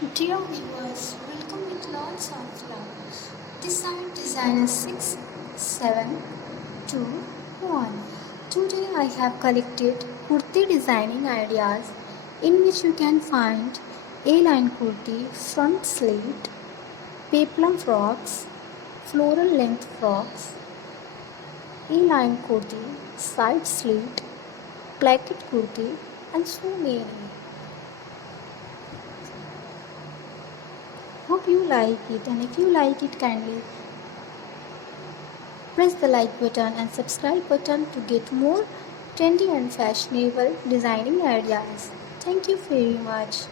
Dear viewers, welcome with lots of love. This are designer 6721. Today I have collected kurti designing ideas in which you can find A-line kurti, front slit, peplum frocks, floral length frocks, A-line kurti, side slit, placket kurti and so many. Hope you like it, and if you like it, kindly press the like button and subscribe button to get more trendy and fashionable designing ideas. Thank you very much.